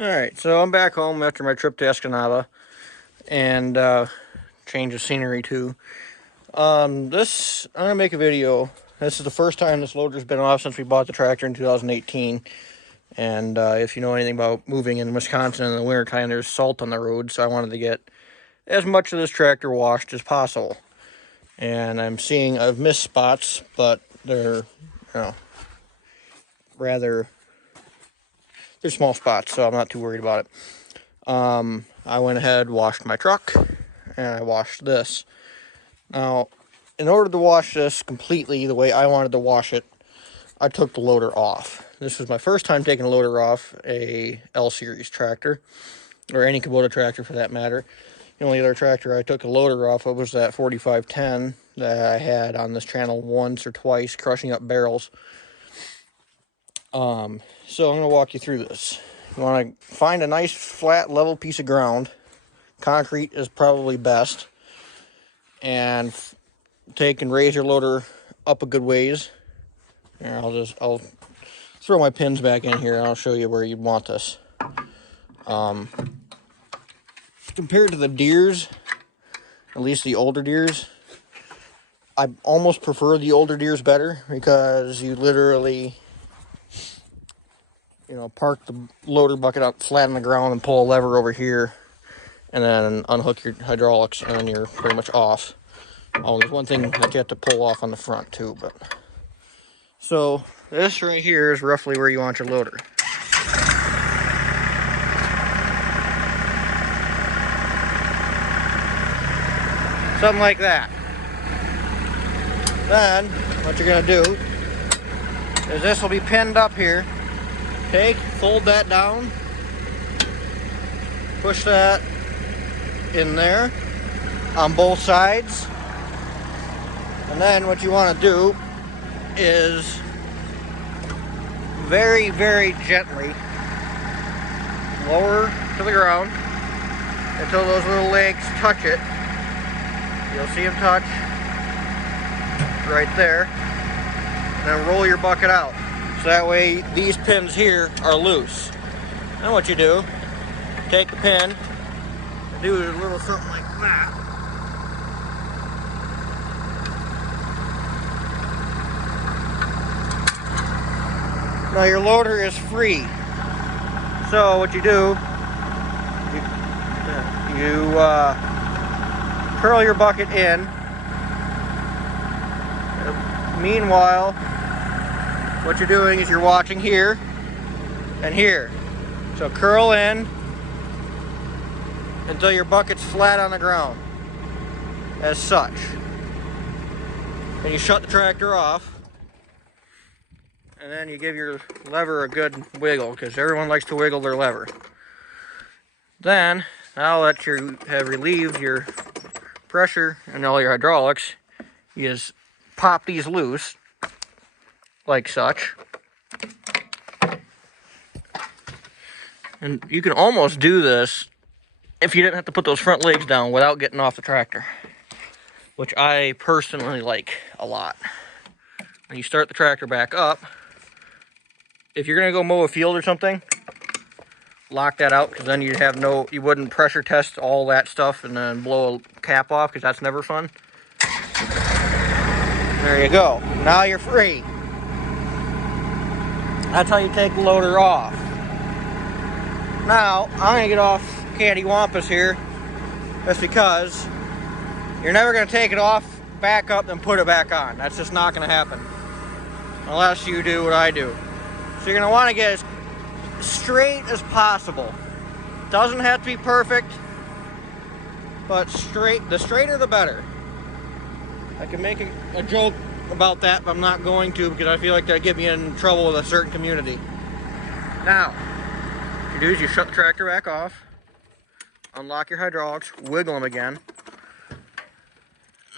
Alright, so I'm back home after my trip to Escanaba and change of scenery too. I'm gonna make a video. This is the first time this loader's been off since we bought the tractor in 2018. And if you know anything about moving in Wisconsin in the wintertime, there's salt on the road, so I wanted to get as much of this tractor washed as possible. And I've missed spots, but they're, rather, they're small spots, so I'm not too worried about it. I went ahead, washed my truck, and I washed this. Now, in order to wash this completely the way I wanted to wash it, I took the loader off. This was my first time taking a loader off a L-Series tractor, or any Kubota tractor for that matter. The only other tractor I took a loader off of was that 4510 that I had on this channel once or twice, crushing up barrels. So I'm going to walk you through this. You want to find a nice, flat, level piece of ground. Concrete is probably best. And take and raise your loader up a good ways. Here, I'll throw my pins back in here and I'll show you where you'd want this. Compared to the deers, at least the older deers, I almost prefer the older deers better because you literally, park the loader bucket up flat on the ground and pull a lever over here and then unhook your hydraulics and then you're pretty much off. Oh, there's one thing that you have to pull off on the front too, but so this right here is roughly where you want your loader. Something like that. Then what you're gonna do is this will be pinned up here. Fold that down, push that in there on both sides, and then what you want to do is very, very gently lower to the ground until those little legs touch it. You'll see them touch right there, and then roll your bucket out. So that way these pins here are loose. Then what you do, take the pin and do a little something like that. Now your loader is free. So what you do, you curl your bucket in. Meanwhile, what you're doing is you're watching here and here. So curl in until your bucket's flat on the ground, as such. And you shut the tractor off. And then you give your lever a good wiggle, because everyone likes to wiggle their lever. Then, now that you have relieved your pressure and all your hydraulics, you just pop these loose, like such. And you can almost do this if you didn't have to put those front legs down without getting off the tractor, which I personally like a lot. When you start the tractor back up, if you're gonna go mow a field or something, lock that out, because then you wouldn't pressure test all that stuff and then blow a cap off, because that's never fun. There you go. Now you're free. That's how you take the loader off. Now, I'm gonna get off cattywampus here, just because you're never gonna take it off, back up, and put it back on. That's just not gonna happen. Unless you do what I do. So you're gonna wanna get as straight as possible. Doesn't have to be perfect, but the straighter the better. I can make a joke about that, but I'm not going to, because I feel like that'd get me in trouble with a certain community. Now, what you do is you shut the tractor back off, unlock your hydraulics, wiggle them again,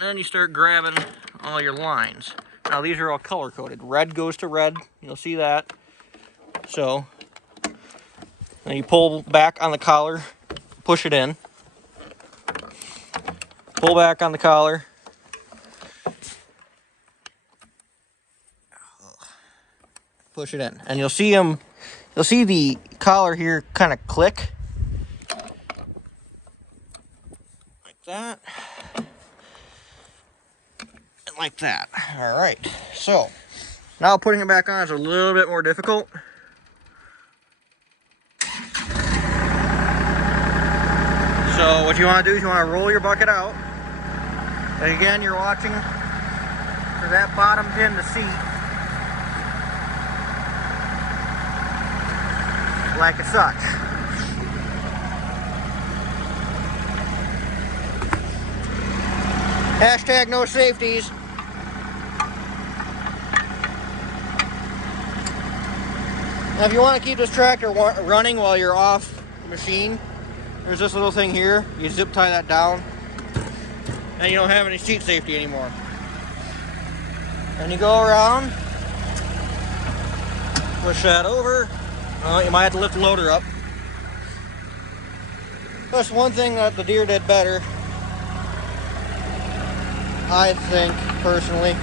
then you start grabbing all your lines. Now these are all color coded. Red goes to red, you'll see that. So, then you pull back on the collar, push it in, pull back on the collar, push it in. And you'll see the collar here kind of click. Like that. And like that. All right. So, now putting it back on is a little bit more difficult. So what you want to do is you want to roll your bucket out. And again, you're watching for that bottom pin to seat. Like such. Hashtag no safeties. Now if you want to keep this tractor running while you're off the machine, there's this little thing here. You zip tie that down and you don't have any seat safety anymore. And you go around, push that over. Well, you might have to lift the loader up. That's one thing that the Deere did better, I think, personally.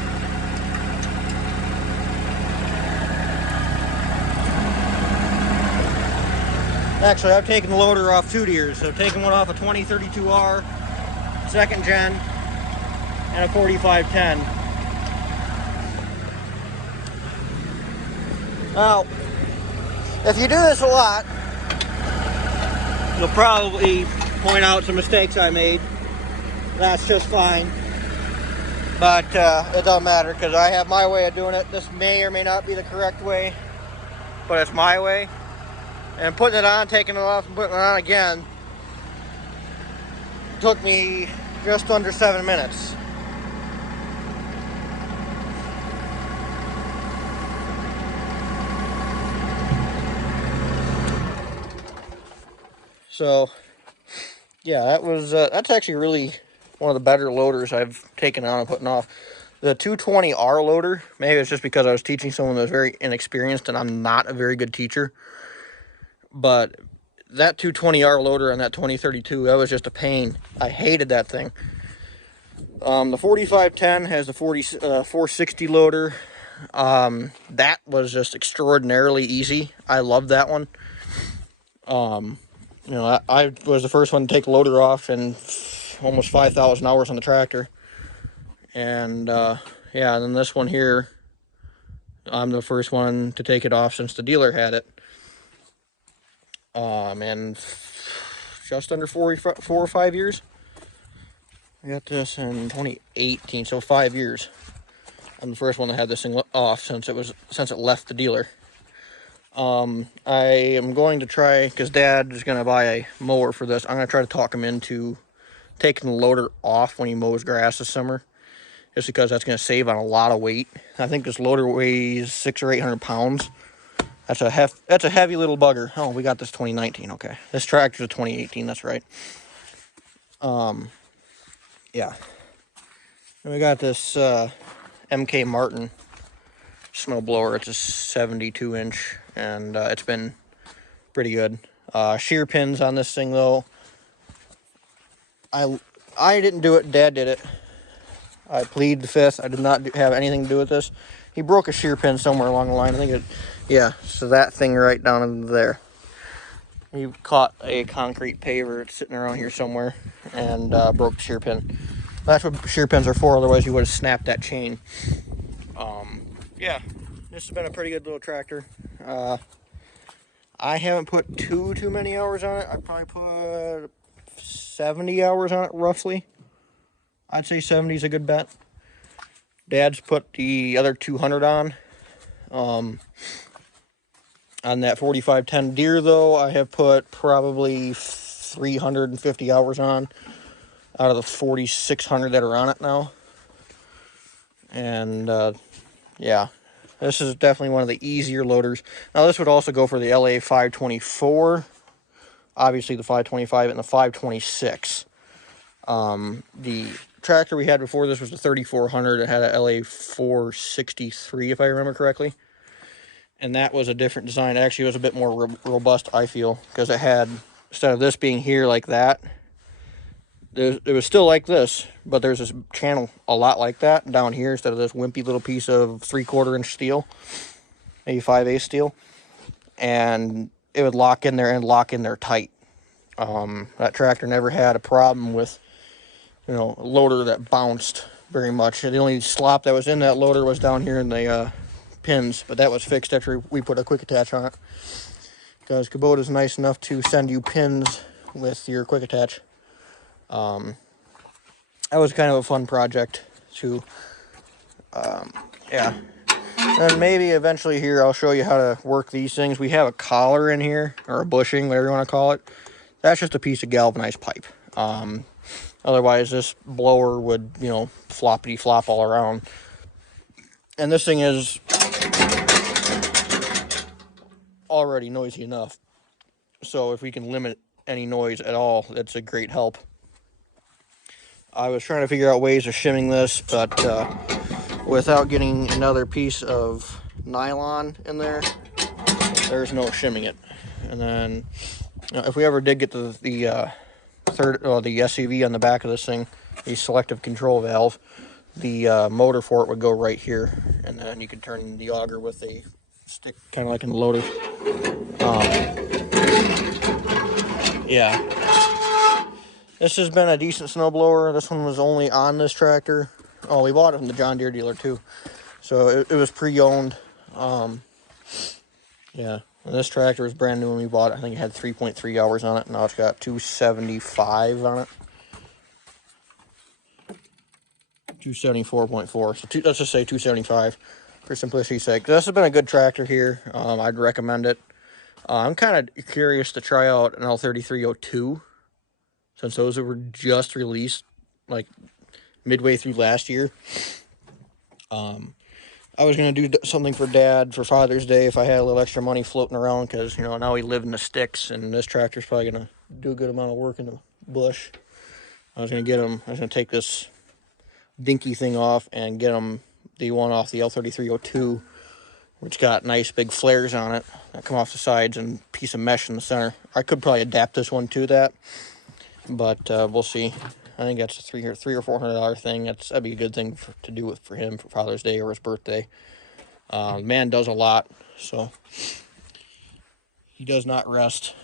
Actually, I've taken the loader off 2 Deeres. So I've taken one off a 2032R, second gen, and a 4510. Now, if you do this a lot, you'll probably point out some mistakes I made. That's just fine. But it doesn't matter because I have my way of doing it. This may or may not be the correct way, but it's my way. And putting it on, taking it off, and putting it on again took me just under 7 minutes. So, yeah, that's actually really one of the better loaders I've taken on and putting off. The 220R loader, maybe it's just because I was teaching someone that was very inexperienced and I'm not a very good teacher. But that 220R loader on that 2032, that was just a pain. I hated that thing. The 4510 has the 460 loader. That was just extraordinarily easy. I loved that one. You know, I was the first one to take the loader off in almost 5,000 hours on the tractor. And yeah, and then this one here, I'm the first one to take it off since the dealer had it. And just under 4 or 5 years. I got this in 2018, so 5 years. I'm the first one that had this thing off since it left the dealer. I am going to try, because Dad is going to buy a mower for this. I'm going to try to talk him into taking the loader off when he mows grass this summer, just because that's going to save on a lot of weight. I think this loader weighs 600 or 800 pounds. That's a heavy little bugger. Oh, we got this 2019. Okay, this tractor's a 2018. That's right. Yeah. And we got this MK Martin snow blower. It's a 72-inch, and it's been pretty good. Shear pins on this thing though. I didn't do it. Dad did it. I plead the fifth. I did not have anything to do with this. He broke a shear pin somewhere along the line. I think yeah, so that thing right down in there. He caught a concrete paver. It's sitting around here somewhere and broke the shear pin. That's what shear pins are for. Otherwise, you would have snapped that chain. Yeah, this has been a pretty good little tractor. I haven't put too many hours on it. I probably put 70 hours on it, roughly. I'd say 70 is a good bet. Dad's put the other 200 on. On that 4510 Deere, though, I have put probably 350 hours on out of the 4,600 that are on it now. And, yeah, this is definitely one of the easier loaders. Now, this would also go for the LA524, obviously the 525 and the 526. The tractor we had before this was the 3400. It had a LA463, if I remember correctly. And that was a different design. Actually, it was a bit more robust, I feel, because it had, instead of this being here like that, it was still like this, but there's this channel a lot like that down here instead of this wimpy little piece of 3/4 inch steel. maybe 5/8 steel, and it would lock in there and lock in there tight. That tractor never had a problem with, a loader that bounced very much. The only slop that was in that loader was down here in the pins, but that was fixed after we put a quick attach on it, because Kubota is nice enough to send you pins with your quick attach. That was kind of a fun project to, yeah. And maybe eventually here I'll show you how to work these things. We have a collar in here, or a bushing, whatever you want to call it. That's just a piece of galvanized pipe. Otherwise, this blower would, floppity flop all around. And this thing is already noisy enough. So if we can limit any noise at all, that's a great help. I was trying to figure out ways of shimming this, but without getting another piece of nylon in there, there's no shimming it. And then, if we ever did get the SUV on the back of this thing, the selective control valve, the motor for it would go right here, and then you could turn the auger with a stick, kind of like in the loader. Yeah. This has been a decent snowblower. This one was only on this tractor. Oh, we bought it from the John Deere dealer too. So it was pre-owned. Yeah. And this tractor was brand new when we bought it. I think it had 3.3 hours on it. Now it's got 275 on it. 274.4. So let's just say 275 for simplicity's sake. This has been a good tractor here. I'd recommend it. I'm kind of curious to try out an L2502, since those were just released like midway through last year. I was going to do something for Dad for Father's Day if I had a little extra money floating around, because, now we live in the sticks, and this tractor's probably going to do a good amount of work in the bush. I was going to take this dinky thing off and get him the one off the L2502, which got nice big flares on it that come off the sides and a piece of mesh in the center. I could probably adapt this one to that, but we'll see. I think that's a $300 or $400 thing. That'd be a good thing to do for him for Father's Day or his birthday. The man does a lot, so he does not rest.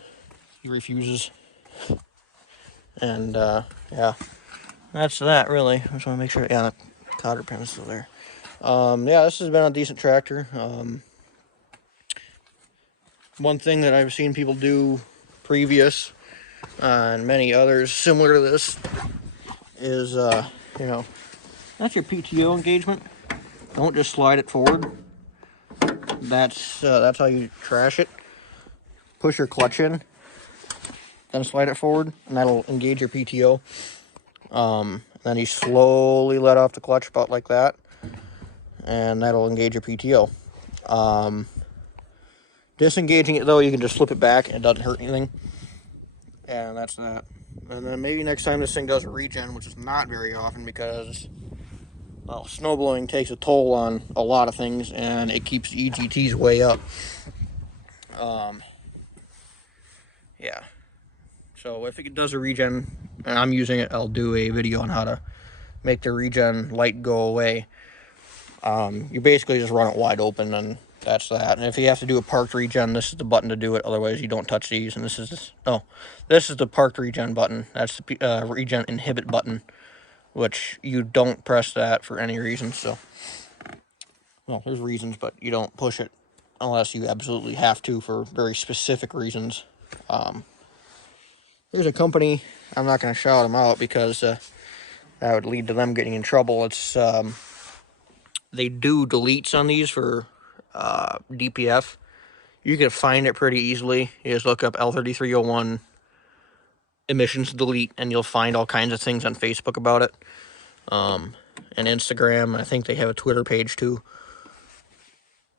He refuses. And yeah, that's that really. I just want to make sure. Yeah, the cotter pin is still there. Yeah, this has been a decent tractor. One thing that I've seen people do previous, and many others similar to this, is that's your PTO engagement. Don't just slide it forward. That's how you trash it. Push your clutch in, then slide it forward, and that'll engage your PTO. Then you slowly let off the clutch about like that, and that'll engage your PTO. Disengaging it though, you can just flip it back and it doesn't hurt anything. And that's that. And then maybe next time this thing does a regen, which is not very often, because, well, snowblowing takes a toll on a lot of things, and it keeps EGTs way up. Yeah. So if it does a regen, and I'm using it, I'll do a video on how to make the regen light go away. You basically just run it wide open, and that's that. And if you have to do a parked regen, this is the button to do it. Otherwise, you don't touch these. And this is the parked regen button. That's the regen inhibit button, which you don't press that for any reason. So, well, there's reasons, but you don't push it unless you absolutely have to for very specific reasons. There's a company, I'm not going to shout them out because that would lead to them getting in trouble. It's they do deletes on these for DPF. You can find it pretty easily. You just look up L2501 emissions delete, and you'll find all kinds of things on Facebook about it, and Instagram. I think they have a Twitter page too.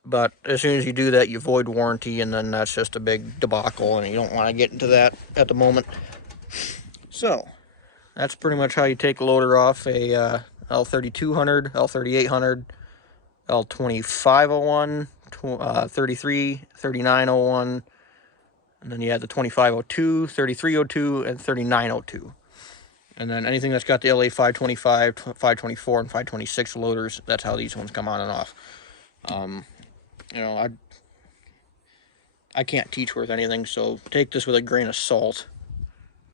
But as soon as you do that, you void warranty, and then that's just a big debacle, and you don't want to get into that at the moment. So that's pretty much how you take a loader off a L3200, L3800, L2501, 33, 3901, and then you have the 2502, 3302, and 3902. And then anything that's got the LA525, 524, and 526 loaders, that's how these ones come on and off. I can't teach worth anything, so take this with a grain of salt.